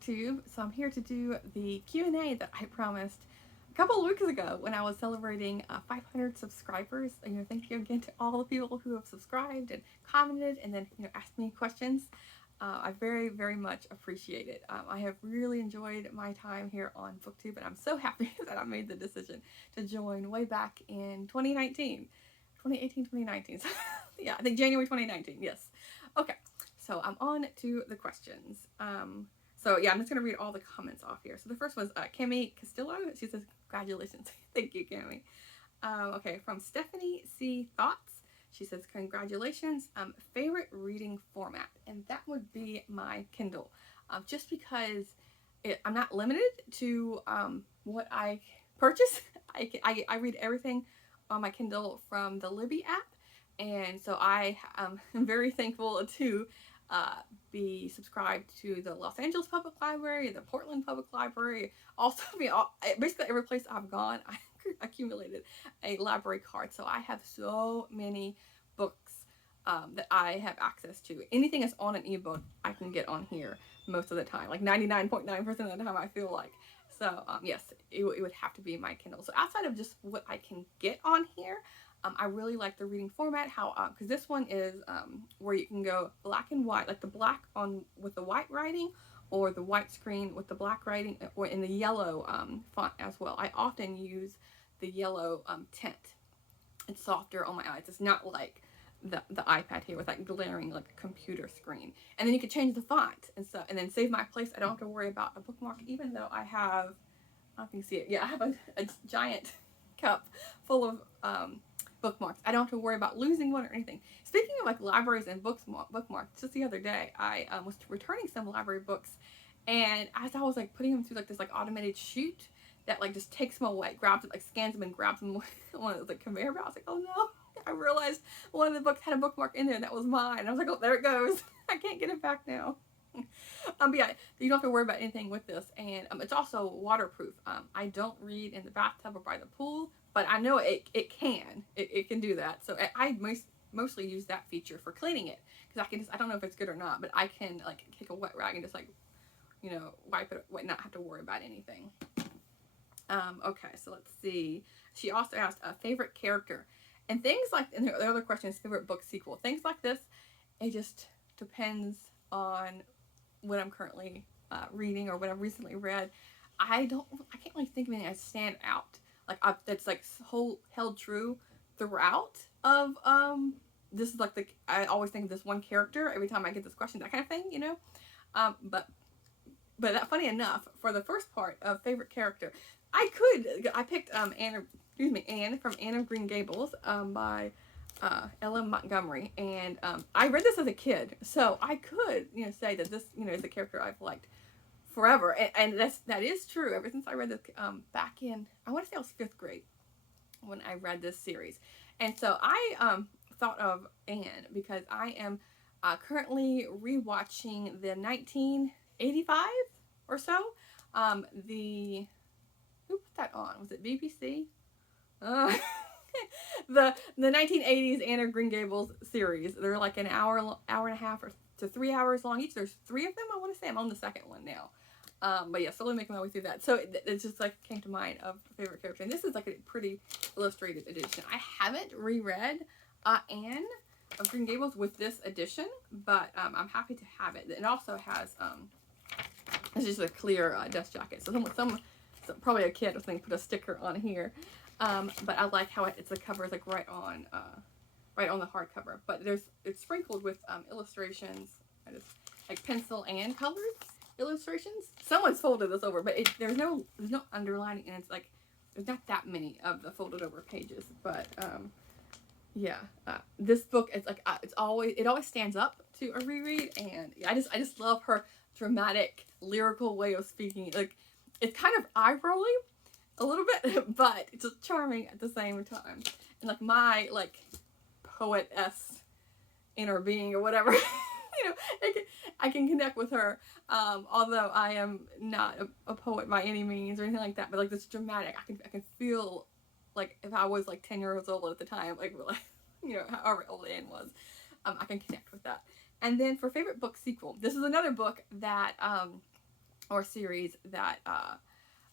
BookTube. So I'm here to do the Q&A that I promised a couple of weeks ago when I was celebrating 500 subscribers. Thank you again to all the people who have subscribed and commented and then asked me questions. I very, very much appreciate it. I have really enjoyed my time here on BookTube, and I'm so happy that I made the decision to join way back in 2019. 2018, 2019. Yeah, I think January 2019. Yes. Okay. So I'm on to the questions. So yeah, I'm just gonna read all the comments off here. So the first was Cami Castillo. She says, "Congratulations." Thank you, Cami. Okay, from Stephanie C. Thoughts. She says, "Congratulations. Favorite reading format," and that would be my Kindle, just because I'm not limited to what I purchase. I read everything on my Kindle from the Libby app, and so I am very thankful to be subscribed to the Los Angeles Public Library, the Portland Public Library. Also, basically every place I've gone, I accumulated a library card, so I have so many books that I have access to. Anything that's on an ebook, I can get on here most of the time, like 99.9% of the time, I feel like. So yes, it would have to be my Kindle. So outside of just what I can get on here, I really like the reading format. How because this one is where you can go black and white, like the black on with the white writing, or the white screen with the black writing, or in the yellow font as well. I often use the yellow tint. It's softer on my eyes. It's not like the iPad here with that glaring like computer screen. And then you can change the font and stuff, and then save my place. I don't have to worry about a bookmark, even though I have, I don't know if you can see it. Yeah, I have a giant cup full of bookmarks. I don't have to worry about losing one or anything. Speaking of like libraries and bookmarks, just the other day I was returning some library books, and as I was like putting them through like this like automated chute that like just takes them away, grabs it, like scans them and grabs them one of those like conveyor belts. I was like, oh no! I realized one of the books had a bookmark in there that was mine. I was like, oh, there it goes. I can't get it back now. But yeah, you don't have to worry about anything with this, and it's also waterproof. I don't read in the bathtub or by the pool, but I know it can do that. So I mostly use that feature for cleaning it, because I don't know if it's good or not, but I can like take a wet rag and just like wipe it, not have to worry about anything. Okay, so let's see. She also asked a favorite character, and things like, and the other question is favorite book sequel. Things like this, it just depends on what I'm currently reading or what I've recently read. I can't really think of anything that stand out that's like held true throughout of this is like I always think of this one character every time I get this question, that kind of thing, but that, funny enough, for the first part of favorite character, I picked Anne from Anne of Green Gables by Ella Montgomery, and I read this as a kid, so I could say that this is a character I've liked forever, and that is true ever since I read this back in, I want to say I was 5th grade when I read this series. And so I thought of Anne because I am currently rewatching the 1985 or so. Who put that on? Was it BBC? The 1980s Anne of Green Gables series. They're like an hour and a half or to 3 hours long each. There's 3 of them. I want to say I'm on the second one now. But yeah, slowly making my way through that. So it just like came to mind of favorite character. And this is like a pretty illustrated edition. I haven't reread Anne of Green Gables with this edition, but I'm happy to have it. It also has it's just a clear dust jacket. So probably a kid was going to put a sticker on here. But I like how the cover is like right on the hardcover. But it's sprinkled with illustrations, like pencil and colored illustrations. Someone's folded this over, but there's no underlining, and it's like there's not that many of the folded over pages. But yeah, this book is like it always stands up to a reread, and yeah, I just love her dramatic lyrical way of speaking. Like it's kind of eye rolling a little bit, but it's just charming at the same time. And like my like poetess inner being or whatever, I can connect with her. Although I am not a poet by any means or anything like that, but like this dramatic, I can feel like if I was like 10 years old at the time, like however old Anne was, I can connect with that. And then for favorite book sequel, this is another book that or series that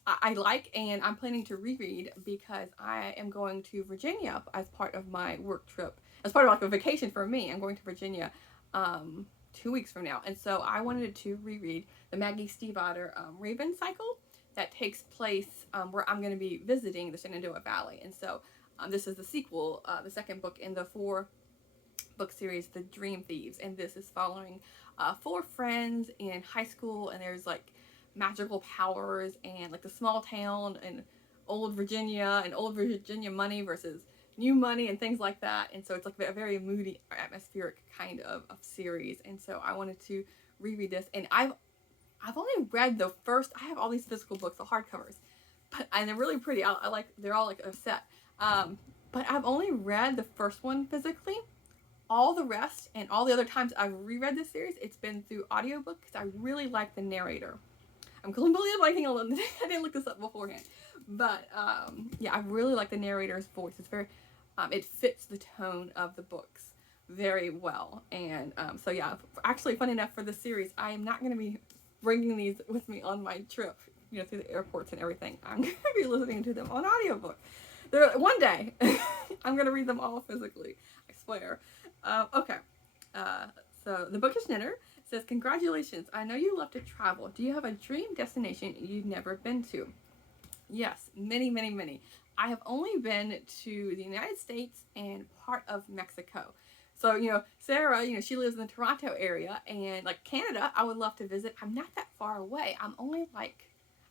I like, and I'm planning to reread because I am going to Virginia as part of my work trip, as part of like a vacation for me. I'm going to Virginia 2 weeks from now, and so I wanted to reread the Maggie Stiefvater Raven cycle that takes place where I'm going to be visiting the Shenandoah Valley, and so this is the sequel, the second book in the 4-book series, The Dream Thieves, and this is following 4 friends in high school, and there's like magical powers and like the small town and old Virginia money versus new money and things like that. And so it's like a very moody, atmospheric kind of series. And so I wanted to reread this, and I've only read the first. I have all these physical books, the hardcovers, and they're really pretty. I like, they're all like a set. But I've only read the first one physically. All the rest and all the other times I've reread this series, it's been through audiobook because I really like the narrator. I'm completely blanking on them. I didn't look this up beforehand. But yeah, I really like the narrator's voice. It's very, it fits the tone of the books very well. And so yeah, actually, funny enough, for this series, I am not going to be bringing these with me on my trip, you know, through the airports and everything. I'm going to be listening to them on audiobook. One day, I'm going to read them all physically, I swear. Okay, so the bookish knitter says, congratulations, I know you love to travel. Do you have a dream destination you've never been to? Yes, many, many, many. I have only been to the United States and part of Mexico. So, you know, Sarah, you know, she lives in the Toronto area, and like Canada, I would love to visit. I'm not that far away. I'm only like,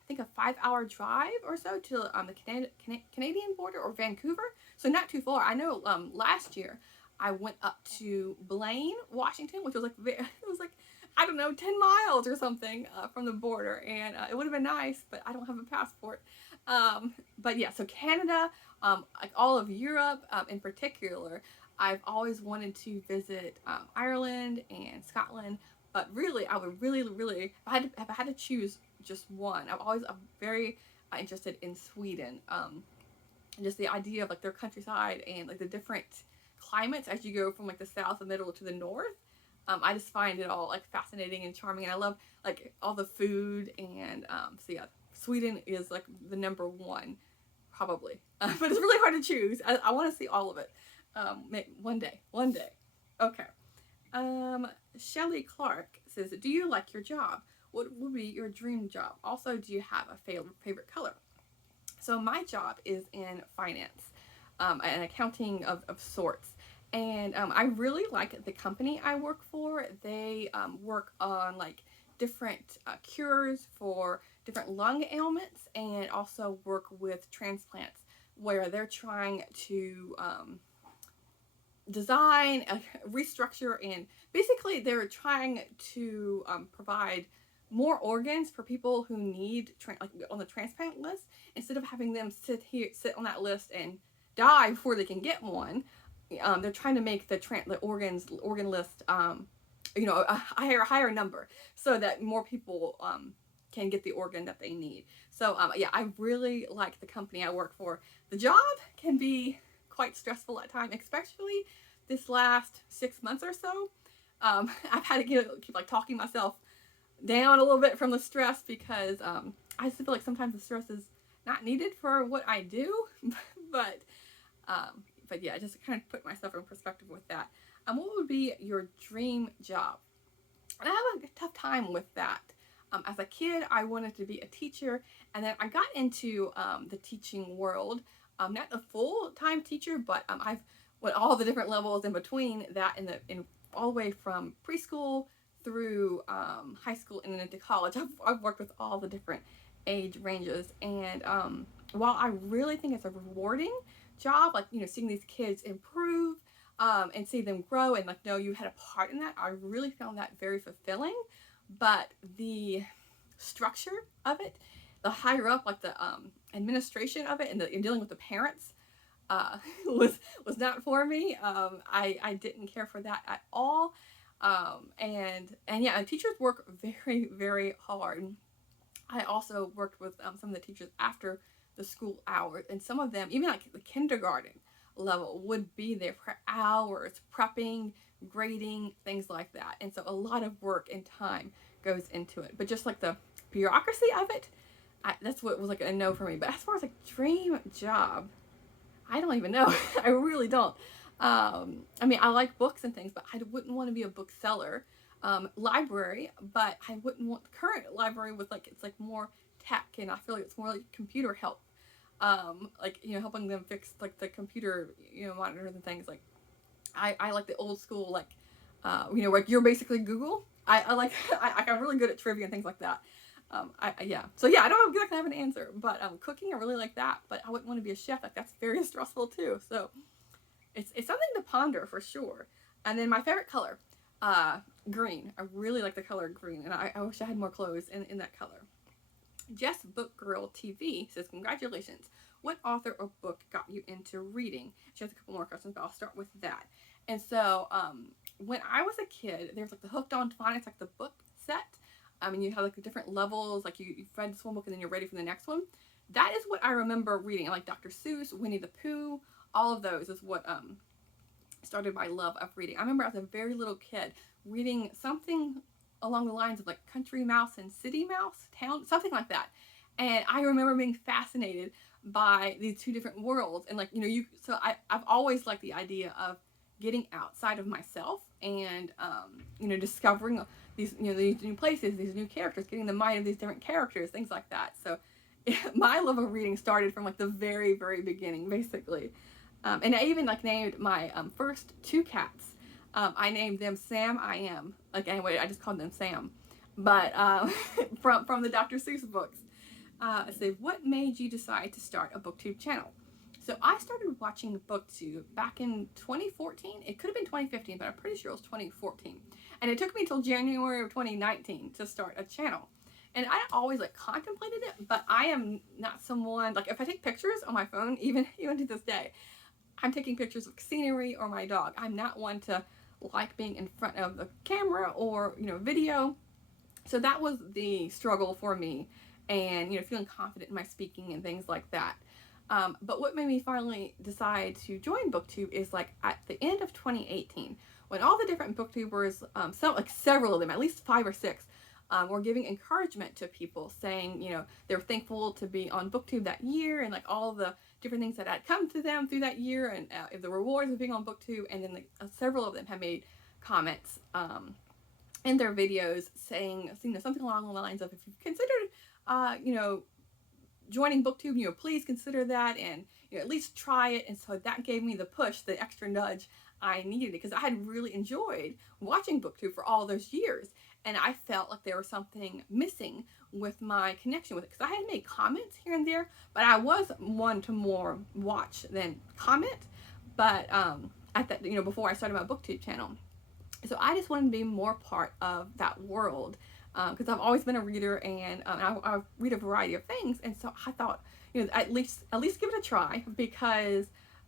I think, a 5-hour drive or so to the Canadian border, or Vancouver. So not too far. I know last year I went up to Blaine, Washington, which was like, it was like, I don't know, 10 miles or something from the border. And it would have been nice, but I don't have a passport. But yeah, so Canada, like all of Europe in particular, I've always wanted to visit Ireland and Scotland. But really, I would really, if I had to choose just one, I'm very interested in Sweden. Just the idea of like their countryside and like the different climates as you go from like the south, the middle to the north. I just find it all like fascinating and charming, and I love like all the food, and so yeah, Sweden is like the number one probably, but it's really hard to choose. I want to see all of it. One day. Okay. Shelley Clark says, do you like your job? What would be your dream job? Also, do you have a favorite color? So my job is in finance, and accounting of sorts. And I really like the company I work for. They work on like different cures for different lung ailments, and also work with transplants where they're trying to design, restructure, and basically they're trying to provide more organs for people who need like on the transplant list, instead of having them sit on that list and die before they can get one. They're trying to make the organ list, you know, a higher number, so that more people can get the organ that they need. So yeah, I really like the company I work for. The job can be quite stressful at times, especially this last 6 months or so. I've had to keep like talking myself down a little bit from the stress, because I just feel like sometimes the stress is not needed for what I do. but yeah, just kind of put myself in perspective with that. What would be your dream job? And I have a tough time with that. As a kid, I wanted to be a teacher, and then I got into the teaching world. Not a full-time teacher, but I've went all the different levels in between that, in all the way from preschool through high school and then into college. I've worked with all the different age ranges, and while I really think it's a rewarding job, like, you know, seeing these kids improve and see them grow, and like know you had a part in that, I really found that very fulfilling. But the structure of it, the higher up, like the administration of it, and dealing with the parents was not for me. I didn't care for that at all. And yeah, teachers work very, very hard. I also worked with some of the teachers after the school hours, and some of them, even like the kindergarten level, would be there for hours prepping, grading, things like that. And so a lot of work and time goes into it. But just like the bureaucracy of it, that's what was like a no for me. But as far as like dream job, I don't even know. I really don't. I mean, I like books and things, but I wouldn't want to be a bookseller. Library, but I wouldn't want the current library with like, it's like more tech, and I feel like it's more like computer help. Like, you know, helping them fix like the computer, you know, monitors and things. Like, I like the old school, like, you know, like you're basically Google. I like, I'm really good at trivia and things like that. Yeah. So yeah, I don't exactly have an answer, but cooking, I really like that, but I wouldn't want to be a chef. Like, that's very stressful too. So it's something to ponder for sure. And then my favorite color, green. I really like the color green, and I wish I had more clothes in that color. Jess Book Girl TV says, congratulations. What author or book got you into reading? She has a couple more questions, but I'll start with that. And so, when I was a kid, there was like the Hooked on Phonics, like the book set. I mean, you have like the different levels, like you've read this one book and then you're ready for the next one. That is what I remember reading. I like Dr. Seuss, Winnie the Pooh, all of those is what started my love of reading. I remember as a very little kid reading something along the lines of like Country Mouse and City Mouse, Town, something like that. And I remember being fascinated by these two different worlds. And like, you know, so I've always liked the idea of getting outside of myself and, you know, discovering these, you know, these new places, these new characters, getting the mind of these different characters, things like that. So my love of reading started from like the very, very beginning, basically. And I even like named my first two cats. I named them Sam I Am. Like, anyway, I just called them Sam. But from the Dr. Seuss books. I say, what made you decide to start a BookTube channel? So I started watching BookTube back in 2014. It could have been 2015, but I'm pretty sure it was 2014. And it took me until January of 2019 to start a channel. And I always like contemplated it, but I am not someone, like if I take pictures on my phone, even to this day, I'm taking pictures of scenery or my dog. I'm not one to like being in front of the camera or, you know, video. So that was the struggle for me, and, you know, feeling confident in my speaking and things like that. But what made me finally decide to join BookTube is like at the end of 2018, when all the different BookTubers, several of them, at least 5 or 6, were giving encouragement to people, saying, you know, they're thankful to be on BookTube that year, and like all the different things that had come to them through that year, and the rewards of being on BookTube. And then like, several of them have made comments in their videos saying, you know, something along the lines of, if you've considered, you know, joining BookTube, you know, please consider that, and, you know, at least try it. And so that gave me the push, the extra nudge I needed, because I had really enjoyed watching BookTube for all those years, and I felt like there was something missing with my connection with it, because I had made comments here and there, but I was one to more watch than comment. But at that, you know, before I started my BookTube channel, so I just wanted to be more part of that world, because I've always been a reader, and I read a variety of things. And so I thought, you know, at least give it a try, because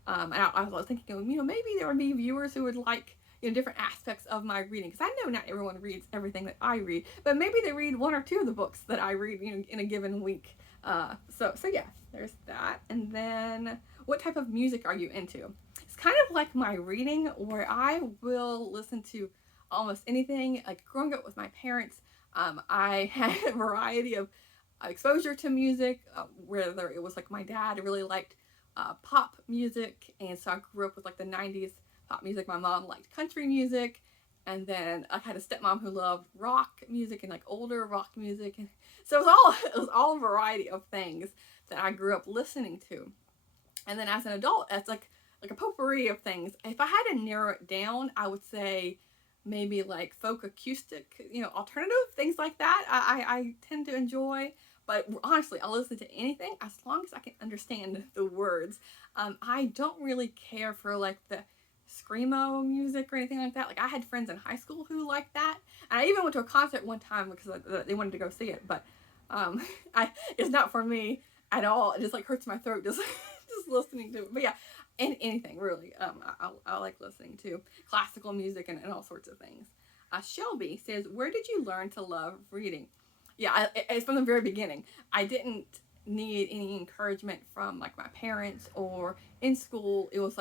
I was thinking, you know, maybe there would be viewers who would like, you know, different aspects of my reading, because I know not everyone reads everything that I read, but maybe they read 1 or 2 of the books that I read, you know, in a given week. So yeah, there's that. And then, what type of music are you into? It's kind of like my reading, where I will listen to almost anything. Like growing up with my parents, I had a variety of exposure to music, whether it was like my dad really liked pop music, and so I grew up with like the 90s pop music. My mom liked country music, and then I had a stepmom who loved rock music and like older rock music, and so it was all a variety of things that I grew up listening to. And then as an adult, it's like a potpourri of things. If I had to narrow it down, I would say maybe like folk acoustic, you know, alternative, things like that. I tend to enjoy. But honestly, I'll listen to anything as long as I can understand the words. I don't really care for like the screamo music or anything like that. Like, I had friends in high school who liked that, and I even went to a concert one time because they wanted to go see it. But it's not for me at all. It just like hurts my throat just just listening to it. But yeah, anything really. I like listening to classical music and all sorts of things. Shelby says, where did you learn to love reading? Yeah, it's from the very beginning. I didn't need any encouragement from like my parents or in school. It was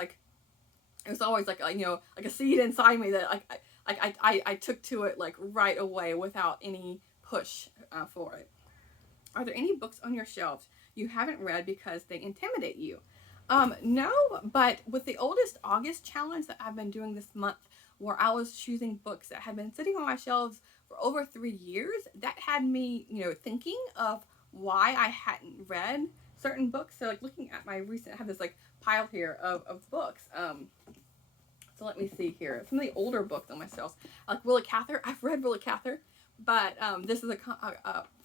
always like a, you know, like a seed inside me that I took to it like right away without any push for it. Are there any books on your shelves you haven't read because they intimidate you? No, but with the Oldest August challenge that I've been doing this month, where I was choosing books that had been sitting on my shelves for over 3 years, that had me, thinking of why I hadn't read certain books. So, like, looking at my recent, I have this, like, pile here of books. So let me see here. Some of the older books on my shelves, like Willa Cather. I've read Willa Cather, but this is a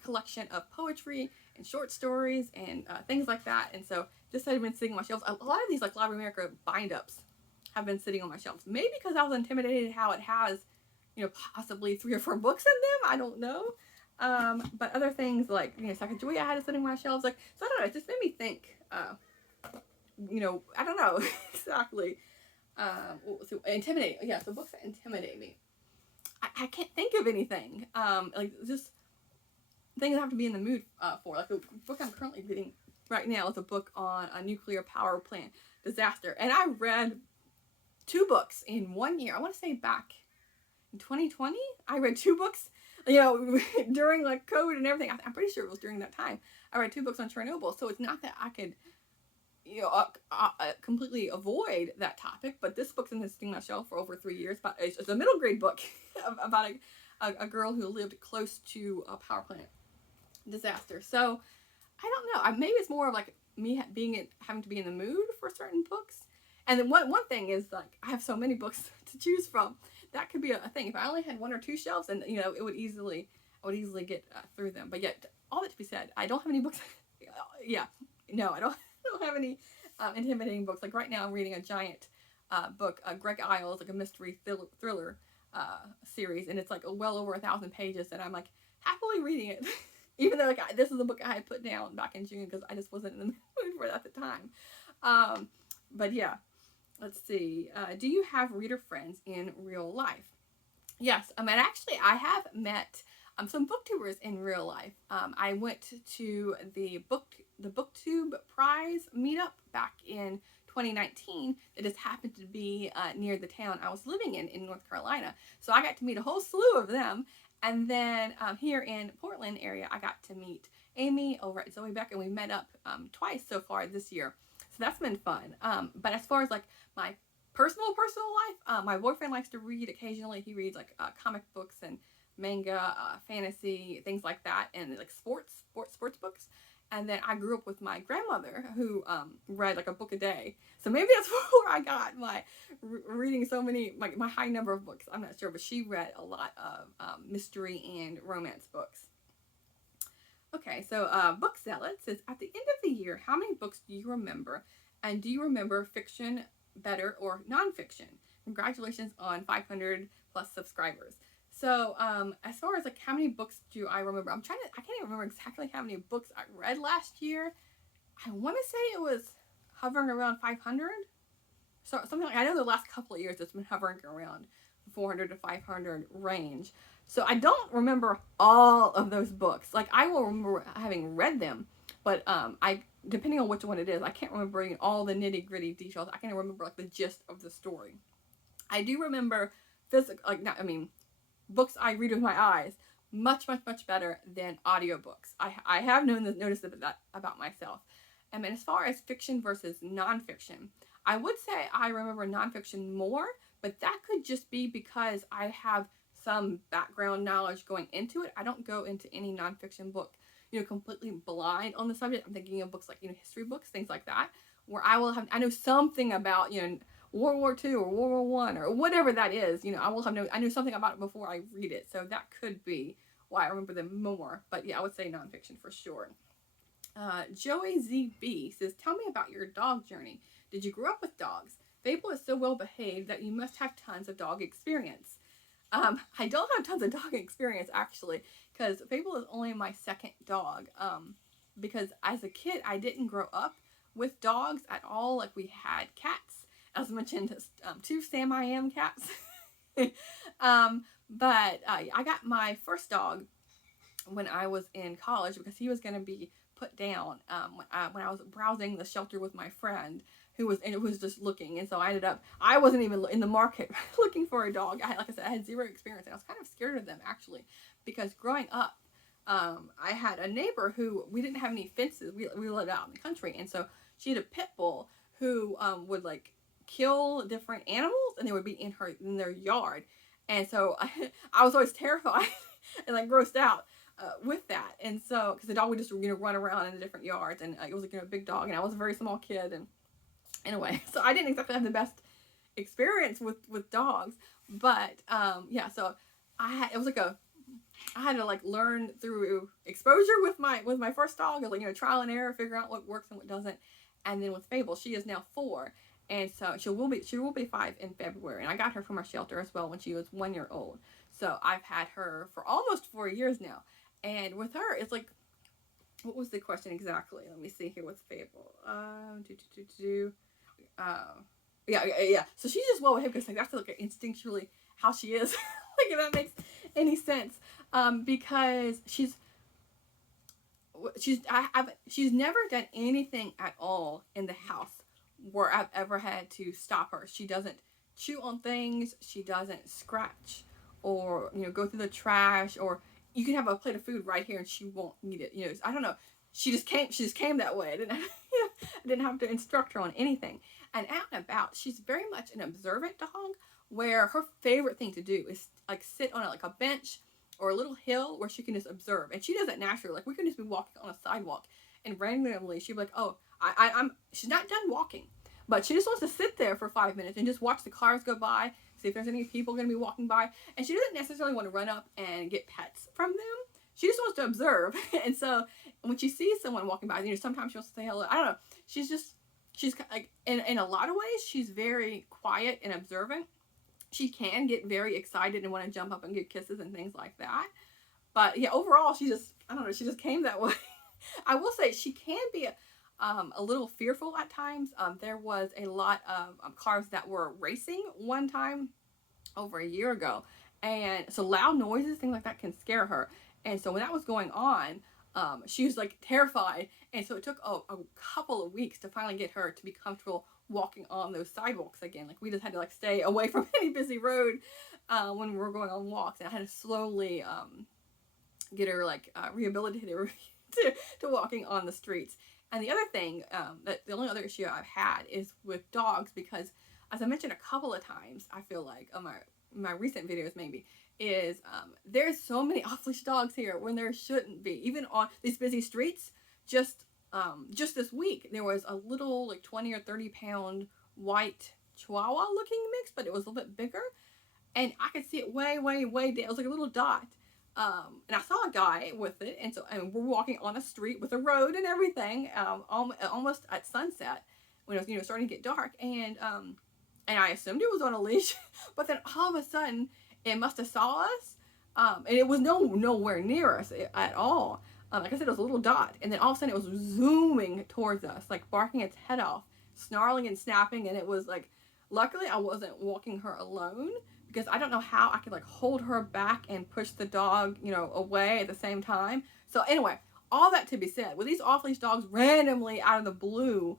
collection of poetry and short stories and things like that. And so this had been sitting on my shelves. A lot of these, like Library of America bind-ups, have been sitting on my shelves. Maybe because I was intimidated how it has, possibly 3 or 4 books in them. I don't know. But other things like, Sacagawea had it sitting on my shelves. Like, so I don't know. It just made me think. I don't know exactly. So intimidate. Yeah, so books that intimidate me. I can't think of anything. Like just things I have to be in the mood for. Like the book I'm currently reading right now is a book on a nuclear power plant disaster, and I read 2 books in 1 year. I want to say back in 2020, I read 2 books. During like COVID and everything. I'm pretty sure it was during that time. I read 2 books on Chernobyl, so it's not that I could completely avoid that topic, but this book's been sitting on my shelf for over 3 years. But it's a middle grade book about a girl who lived close to a power plant disaster. So I don't know. Maybe it's more of like me having to be in the mood for certain books. And then one thing is, like, I have so many books to choose from. That could be a thing. If I only had 1 or 2 shelves, and I would easily get through them. But yet, all that to be said, I don't have any books. No, I don't have any intimidating books. Like right now, I'm reading a giant book, Greg Isles, like a mystery thriller series, and it's like well over 1,000 pages, and I'm like happily reading it, even though like this is a book I had put down back in June because I just wasn't in the mood for it at the time. But yeah, let's see. Do you have reader friends in real life? Yes, and actually I have met some booktubers in real life. I went to the BookTube Prize meetup back in 2019. It just happened to be near the town I was living in North Carolina. So I got to meet a whole slew of them. And then here in Portland area, I got to meet Amy over at Zoe Beck, and we met up twice so far this year. So that's been fun. But as far as like my personal life, my boyfriend likes to read occasionally. He reads like comic books and manga, fantasy, things like that, and like sports books. And then I grew up with my grandmother who read like a book a day. So maybe that's where I got my reading so many, like my high number of books. I'm not sure, but she read a lot of mystery and romance books. Okay, so Book Zealot says, at the end of the year, how many books do you remember? And do you remember fiction better or nonfiction? Congratulations on 500 plus subscribers. So, as far as like how many books do I remember, I can't even remember exactly how many books I read last year. I want to say it was hovering around 500. So something like, I know the last couple of years it's been hovering around 400 to 500 range. So I don't remember all of those books. Like I will remember having read them, but depending on which one it is, I can't remember all the nitty gritty details. I can remember like the gist of the story. I do remember books I read with my eyes much better than audiobooks. I have noticed that about myself. And as far as fiction versus nonfiction, I would say I remember nonfiction more, but that could just be because I have some background knowledge going into it. I don't go into any nonfiction book, completely blind on the subject. I'm thinking of books like, history books, things like that, where I know something about, World War II or World War I or whatever that is, I know something about it before I read it. So that could be why I remember them more. But yeah, I would say nonfiction for sure. Joey ZB says, tell me about your dog journey. Did you grow up with dogs? Fable is so well behaved that you must have tons of dog experience. I don't have tons of dog experience actually, because Fable is only my second dog. Because as a kid, I didn't grow up with dogs at all. Like we had cats, as mentioned, 2 Sam I Am cats. But I got my first dog when I was in college because he was going to be put down when I was browsing the shelter with my friend who was just looking, and so I wasn't even in the market looking for a dog. Like I said, I had zero experience, and I was kind of scared of them actually, because growing up, I had a neighbor who, we didn't have any fences. We lived out in the country, and so she had a pit bull who would like kill different animals, and they would be in their yard. And so I was always terrified and like grossed out with that. And so because the dog would just run around in the different yards, and it was like a big dog, and I was a very small kid, and anyway, so I didn't exactly have the best experience with dogs. But yeah, so it was like I had to like learn through exposure with my first dog, like trial and error, figure out what works and what doesn't. And then with Fable, she is now 4, and so she will be 5 in February. And I got her from our shelter as well when she was 1 year old. So I've had her for almost 4 years now. And with her, it's like, what was the question exactly? Let me see here with Fable. Yeah. So she's just well with him because like that's like instinctually how she is. Like if that makes any sense. Because she's never done anything at all in the house where I've ever had to stop her. She doesn't chew on things. She doesn't scratch or go through the trash, or you can have a plate of food right here and she won't eat it. I don't know. She just came that way. I didn't have to instruct her on anything. And out and about, she's very much an observant dog, where her favorite thing to do is like sit on like a bench or a little hill where she can just observe. And she does it naturally. Like we can just be walking on a sidewalk, and randomly she'd be like, oh, I'm she's not done walking, but she just wants to sit there for 5 minutes and just watch the cars go by, see if there's any people going to be walking by. And she doesn't necessarily want to run up and get pets from them. She just wants to observe. And so when she sees someone walking by, sometimes she wants to say hello. I don't know. She's like, in a lot of ways, she's very quiet and observant. She can get very excited and want to jump up and give kisses and things like that. But yeah, overall, she just came that way. I will say she can be a little fearful at times. There was a lot of cars that were racing one time over a year ago. And so loud noises, things like that can scare her. And so when that was going on, she was like terrified. And so it took a couple of weeks to finally get her to be comfortable walking on those sidewalks again. Like we just had to like stay away from any busy road when we were going on walks. And I had to slowly get her like rehabilitated to walking on the streets. And the other thing, that the only other issue I've had is with dogs, because as I mentioned a couple of times, I feel like on my recent videos maybe, is there's so many off-leash dogs here when there shouldn't be, even on these busy streets. Just this week there was a little like 20 or 30 pound white Chihuahua looking mix, but it was a little bit bigger, and I could see it way down. It was like a little dot. And I saw a guy with it, and we're walking on a street with a road and everything, almost at sunset when it was starting to get dark, and I assumed it was on a leash, but then all of a sudden it must have saw us, and it was nowhere near us at all. Like I said, it was a little dot, and then all of a sudden it was zooming towards us, like barking its head off, snarling and snapping, and it was like, luckily I wasn't walking her alone, because I don't know how I could like hold her back and push the dog, away at the same time. So anyway, all that to be said, with these off-leash dogs randomly out of the blue,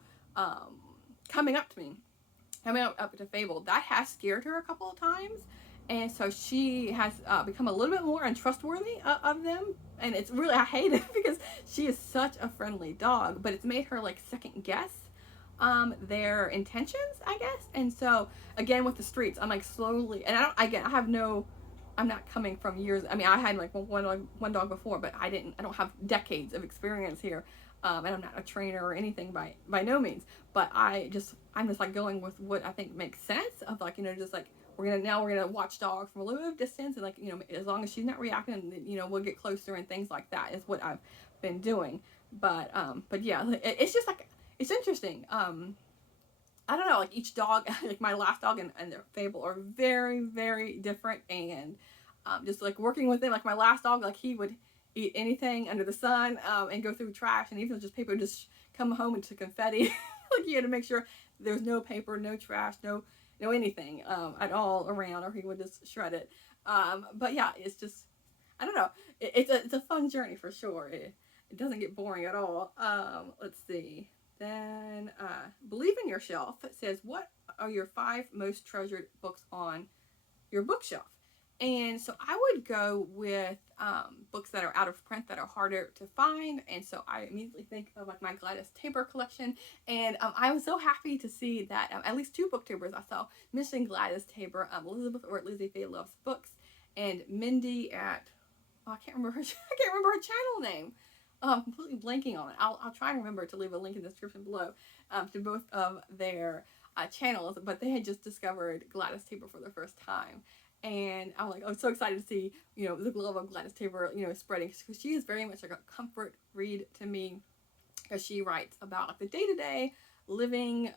coming up to Fable, that has scared her a couple of times. And so she has become a little bit more untrustworthy of them. And it's really, I hate it because she is such a friendly dog, but it's made her like second guess their intentions, I guess. And so again with the streets, I'm like slowly, and I'm not coming from years. I mean, I had like one dog before, but I don't have decades of experience here. And I'm not a trainer or anything by no means, but I'm just like going with what I think makes sense of like, just like, we're gonna watch dogs from a little bit of distance, and like, as long as she's not reacting, we'll get closer and things like that is what I've been doing. But yeah, it's just like, it's interesting. I don't know, like each dog, like my last dog and their Fable are very different, and just like working with them, like my last dog, like he would eat anything under the sun, and go through trash, and even just paper, just come home into confetti. Like you had to make sure there's no paper, no trash, no anything at all around, or he would just shred it. But yeah, it's just, I don't know, it's a fun journey for sure. It doesn't get boring at all. Let's see. Then Believe in Your Shelf says, what are your 5 most treasured books on your bookshelf? And so I would go with books that are out of print that are harder to find. And so I immediately think of like my Gladys Tabor collection. And I was so happy to see that at least two booktubers I saw mentioning Gladys Tabor, Elizabeth or Lizzie Faye Loves Books, and Mindy at, oh, I can't remember her, I can't remember her channel name. I'm completely blanking on it. I'll try and remember to leave a link in the description below to both of their channels. But they had just discovered Gladys Tabor for the first time. And I'm like, I'm so excited to see, the love of Gladys Tabor, spreading, because she is very much like a comfort read to me, because she writes about like the day-to-day living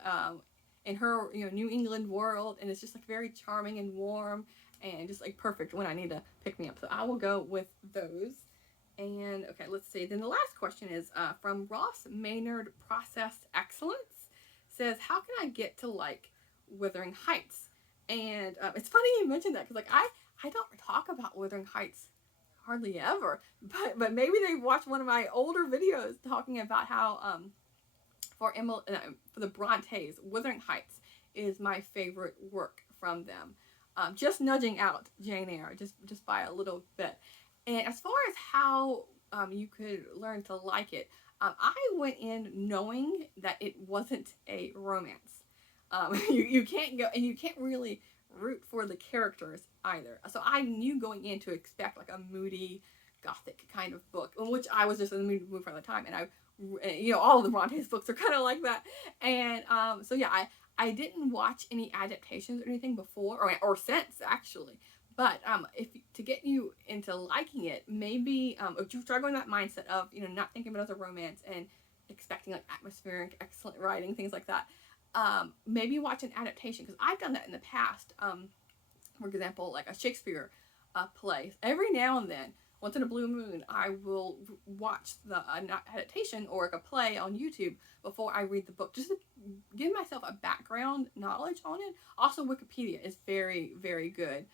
in her, New England world, and it's just like very charming and warm and just like perfect when I need to pick me up. So I will go with those. And okay, let's see. Then the last question is from Ross Maynard Processed Excellence. Says, how can I get to like Wuthering Heights? And it's funny you mentioned that, because like I don't talk about Wuthering Heights hardly ever, but maybe they watched one of my older videos talking about how for the Brontes, Wuthering Heights is my favorite work from them. Just nudging out Jane Eyre just by a little bit. And as far as how you could learn to like it, I went in knowing that it wasn't a romance. You can't go, and you can't really root for the characters either. So I knew going in to expect like a moody, gothic kind of book, in which I was just in the mood for the time, and all of the Brontes books are kind of like that. And so yeah, I didn't watch any adaptations or anything before or since actually. But if to get you into liking it, maybe if you start going that mindset of not thinking of it as a romance and expecting like atmospheric, excellent writing, things like that, maybe watch an adaptation, because I've done that in the past. For example, like a Shakespeare play. Every now and then, once in a blue moon, I will watch the adaptation or like a play on YouTube before I read the book, just to give myself a background knowledge on it. Also, Wikipedia is very, very good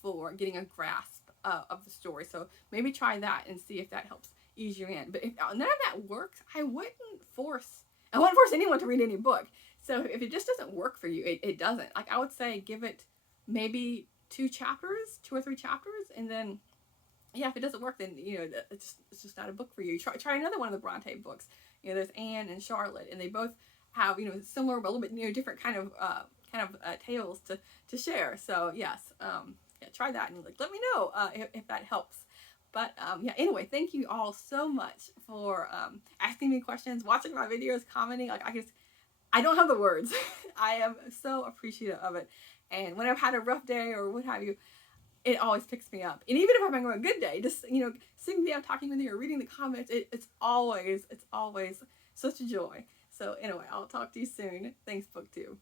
for getting a grasp of the story. So maybe try that and see if that helps ease you in. But if none of that works, I wouldn't force anyone to read any book. So if it just doesn't work for you, it doesn't. Like, I would say give it maybe 2 or 3 chapters, and then if it doesn't work, then it's just not a book for you. Try another one of the Bronte books. There's Anne and Charlotte, and they both have similar but a little bit different kind of tales to share. So yes, try that and let me know if that helps. But anyway, thank you all so much for asking me questions, watching my videos, commenting. Like, I don't have the words. I am so appreciative of it. And when I've had a rough day or what have you, it always picks me up. And even if I'm having a good day, just sitting down, talking with you, or reading the comments, it's always such a joy. So anyway, I'll talk to you soon. Thanks, BookTube.